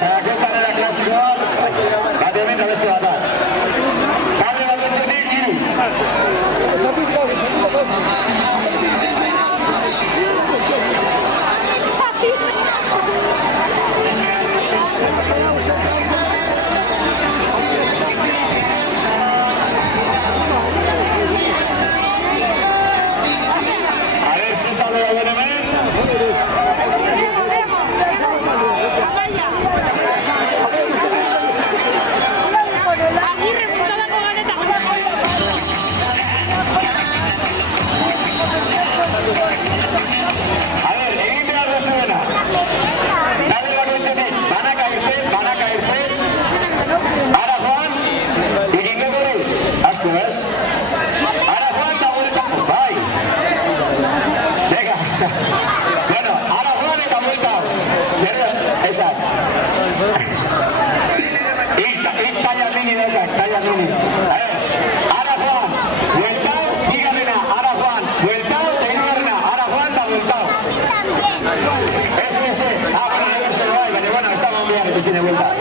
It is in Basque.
Saketanera klasikoa, bat hemen da beste bat da. Talde bat etxetik, hiru. A ver si talde bat hemen. A ver, egin behar duzuena. Talde bat etxetik, banaka irte. Ara joan, ikingo gure. Asko, ez? Ara joan da buelta. Bai. Venga. Bueno, ara joan eta buelta. Esas. Talla mini daukak, talla mini. A ver, ara joan, bueltao, bigarrena, ara joan, bueltao, eta hirugarrena, ara joan da bueltao. Ese. Bueno, no sé, bai, baina, bueno, estamos bien, Cristina, buelta.